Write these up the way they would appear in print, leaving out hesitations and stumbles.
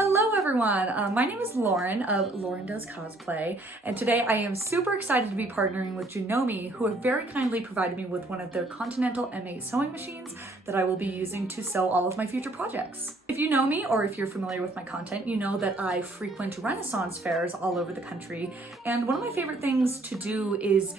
Hello everyone, my name is Lauren of Laurendoescosplay, and today I am super excited to be partnering with Janome, who have very kindly provided me with one of their Continental M8 sewing machines that I will be using to sew all of my future projects. If you know me, or if you're familiar with my content, you know that I frequent Renaissance fairs all over the country, and one of my favorite things to do is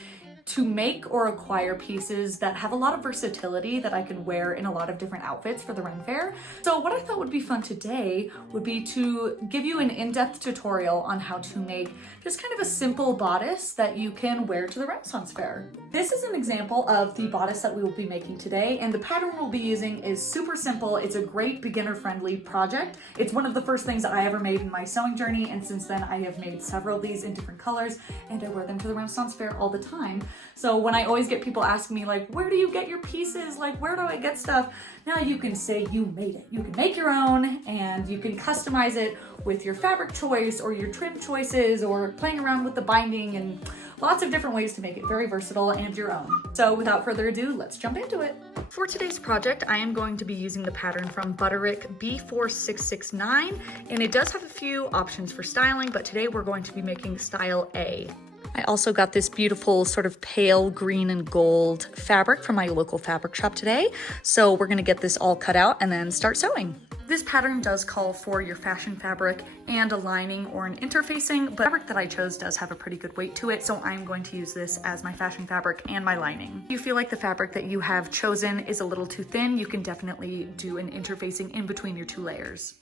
to make or acquire pieces that have a lot of versatility that I can wear in a lot of different outfits for the Ren Fair. So what I thought would be fun today would be to give you an in-depth tutorial on how to make just kind of a simple bodice that you can wear to the Renaissance Fair. This is an example of the bodice that we will be making today, and the pattern we'll be using is super simple. It's a great beginner-friendly project. It's one of the first things I ever made in my sewing journey, and since then I have made several of these in different colors, and I wear them to the Renaissance Fair all the time. So when I always get people asking me like, where do you get your pieces? Like, where do I get stuff? Now you can say you made it. You can make your own and you can customize it with your fabric choice or your trim choices or playing around with the binding and lots of different ways to make it very versatile and your own. So without further ado, let's jump into it. For today's project, I am going to be using the pattern from Bodice B4669, and it does have a few options for styling, but today we're going to be making style A. I also got this beautiful sort of pale green and gold fabric from my local fabric shop today. So we're gonna get this all cut out and then start sewing. This pattern does call for your fashion fabric and a lining or an interfacing, but the fabric that I chose does have a pretty good weight to it, so I'm going to use this as my fashion fabric and my lining. If you feel like the fabric that you have chosen is a little too thin, you can definitely do an interfacing in between your two layers.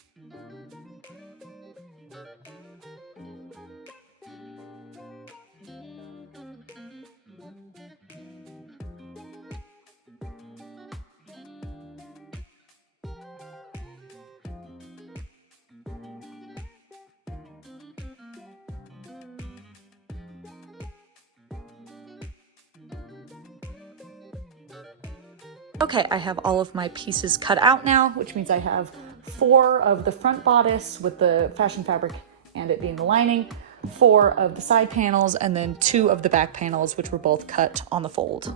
Okay, I have all of my pieces cut out now, which means I have 4 of the front bodice with the fashion fabric and it being the lining, 4 of the side panels, and then 2 of the back panels, which were both cut on the fold.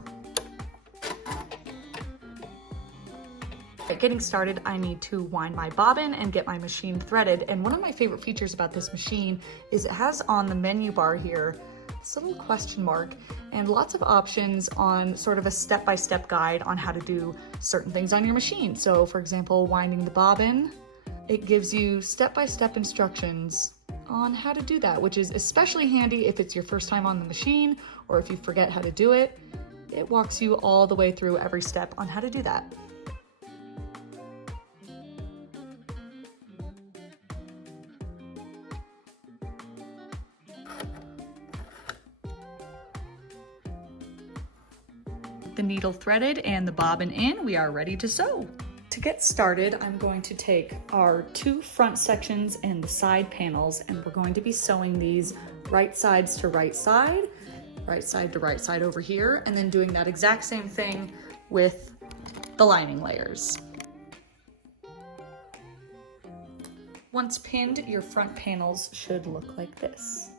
Getting started, I need to wind my bobbin and get my machine threaded. And one of my favorite features about this machine is it has on the menu bar here this little question mark and lots of options on sort of a step-by-step guide on how to do certain things on your machine. So for example, winding the bobbin, it gives you step-by-step instructions on how to do that, which is especially handy if it's your first time on the machine or if you forget how to do it. It walks you all the way through every step on how to do that. The needle threaded and the bobbin in, we are ready to sew. To get started, I'm going to take our 2 front sections and the side panels, and we're going to be sewing these right sides to right side to right side over here, and then doing that exact same thing with the lining layers. Once pinned, your front panels should look like this.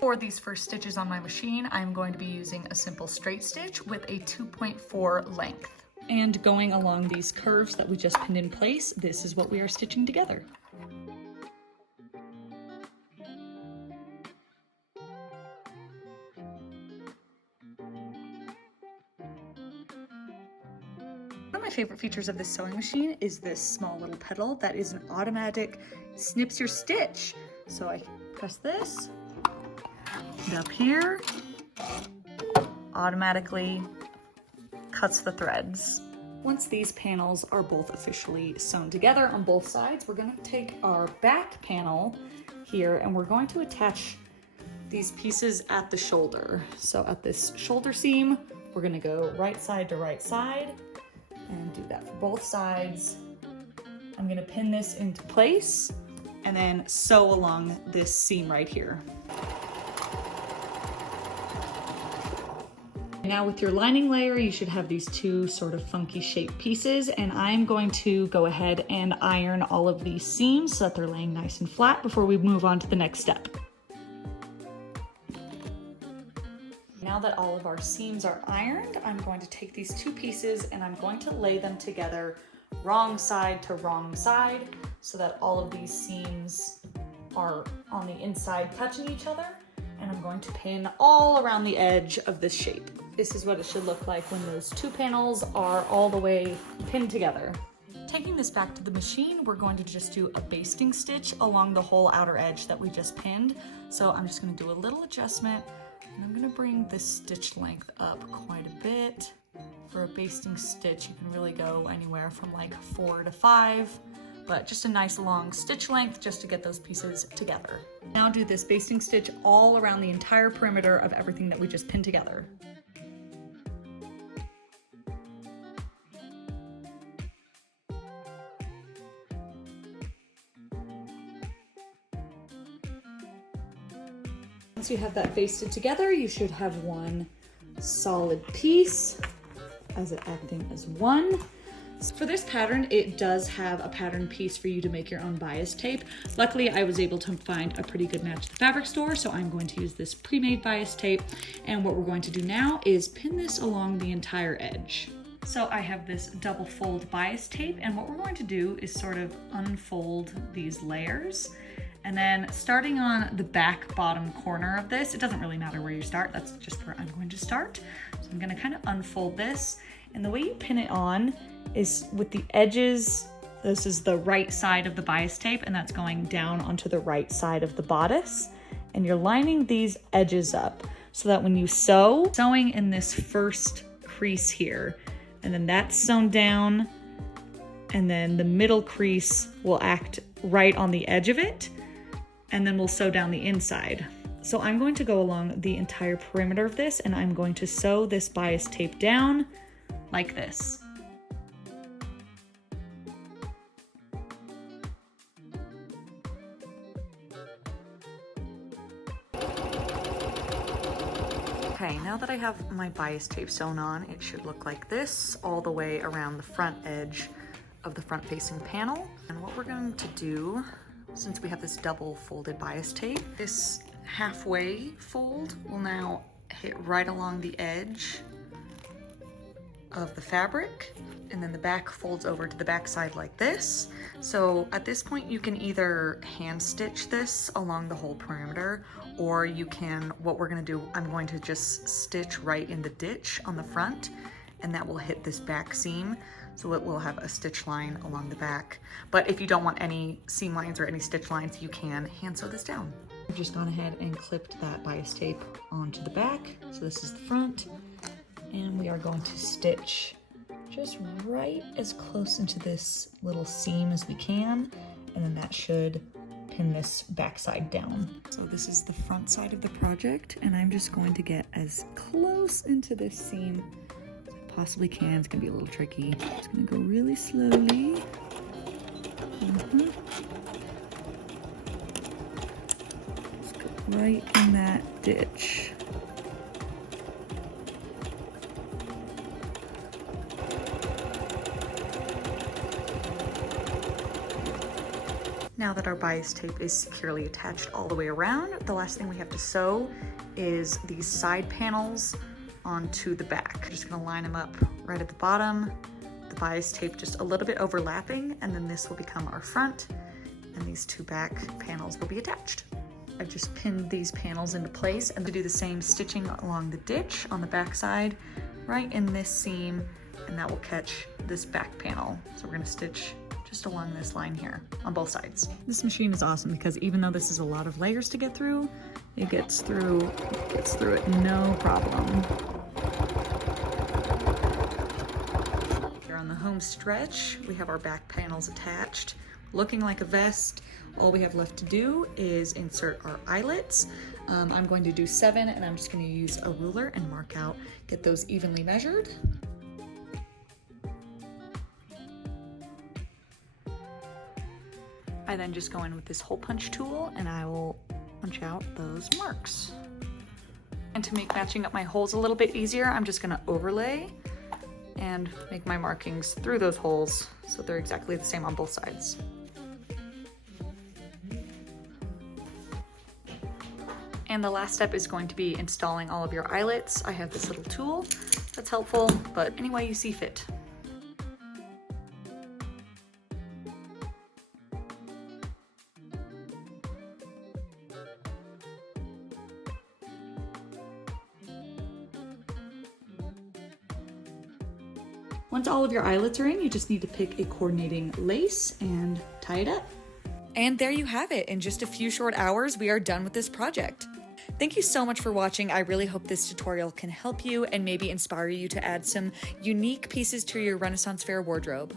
For these first stitches on my machine, I'm going to be using a simple straight stitch with a 2.4 length. And going along these curves that we just pinned in place, this is what we are stitching together. One of my favorite features of this sewing machine is this small little pedal that is an automatic snips your stitch. So I press this. And up here, automatically cuts the threads. Once these panels are both officially sewn together on both sides, we're going to take our back panel here and we're going to attach these pieces at the shoulder. So at this shoulder seam, we're going to go right side to right side and do that for both sides. I'm going to pin this into place and then sew along this seam right here. Now with your lining layer, you should have these 2 sort of funky shaped pieces, and I'm going to go ahead and iron all of these seams so that they're laying nice and flat before we move on to the next step. Now that all of our seams are ironed, I'm going to take these 2 pieces and I'm going to lay them together wrong side to wrong side so that all of these seams are on the inside touching each other. And I'm going to pin all around the edge of this shape. This is what it should look like when those two panels are all the way pinned together. Taking this back to the machine, we're going to just do a basting stitch along the whole outer edge that we just pinned. So I'm just gonna do a little adjustment, and I'm gonna bring this stitch length up quite a bit. For a basting stitch, you can really go anywhere from like 4 to 5, but just a nice long stitch length just to get those pieces together. Now do this basting stitch all around the entire perimeter of everything that we just pinned together. Once you have that basted together, you should have one solid piece as it acting as one. For this pattern, it does have a pattern piece for you to make your own bias tape. Luckily, I was able to find a pretty good match at the fabric store, so I'm going to use this pre-made bias tape. And what we're going to do now is pin this along the entire edge. So I have this double fold bias tape, and what we're going to do is sort of unfold these layers. And then starting on the back bottom corner of this, it doesn't really matter where you start, that's just where I'm going to start. So I'm gonna kind of unfold this, and the way you pin it on is with the edges. This is the right side of the bias tape, and that's going down onto the right side of the bodice. And you're lining these edges up so that when you sew, sewing in this first crease here, and then that's sewn down, and then the middle crease will act right on the edge of it, and then we'll sew down the inside. So I'm going to go along the entire perimeter of this, and I'm going to sew this bias tape down like this. Okay, now that I have my bias tape sewn on, it should look like this all the way around the front edge of the front facing panel. And what we're going to do, since we have this double folded bias tape, this halfway fold will now hit right along the edge of the fabric, and then the back folds over to the back side like this. So at this point you can either hand stitch this along the whole perimeter, or you can, what we're gonna do, I'm going to just stitch right in the ditch on the front, and that will hit this back seam. So it will have a stitch line along the back. But if you don't want any seam lines or any stitch lines, you can hand sew this down. I've just gone ahead and clipped that bias tape onto the back. So this is the front, and we are going to stitch just right as close into this little seam as we can, and then that should pin this back side down. So this is the front side of the project, and I'm just going to get as close into this seam possibly can. It's gonna be a little tricky. It's gonna go really slowly. Let's go right in that ditch. Now that our bias tape is securely attached all the way around, the last thing we have to sew is these side panels onto the back. I'm just gonna line them up right at the bottom, the bias tape just a little bit overlapping, and then this will become our front, and these two back panels will be attached. I've just pinned these panels into place, and to do the same stitching along the ditch on the back side, right in this seam, and that will catch this back panel. So we're gonna stitch just along this line here on both sides. This machine is awesome because even though this is a lot of layers to get through, it gets through it no problem. Here on the home stretch, we have our back panels attached, looking like a vest. All we have left to do is insert our eyelets. I'm going to do 7, and I'm just going to use a ruler and mark out, get those evenly measured. I then just go in with this hole punch tool, and I will punch out those marks. And to make matching up my holes a little bit easier, I'm just gonna overlay and make my markings through those holes so they're exactly the same on both sides. And the last step is going to be installing all of your eyelets. I have this little tool that's helpful, but any way you see fit. Once all of your eyelets are in, you just need to pick a coordinating lace and tie it up. And there you have it. In just a few short hours, we are done with this project. Thank you so much for watching. I really hope this tutorial can help you and maybe inspire you to add some unique pieces to your Renaissance Fair wardrobe.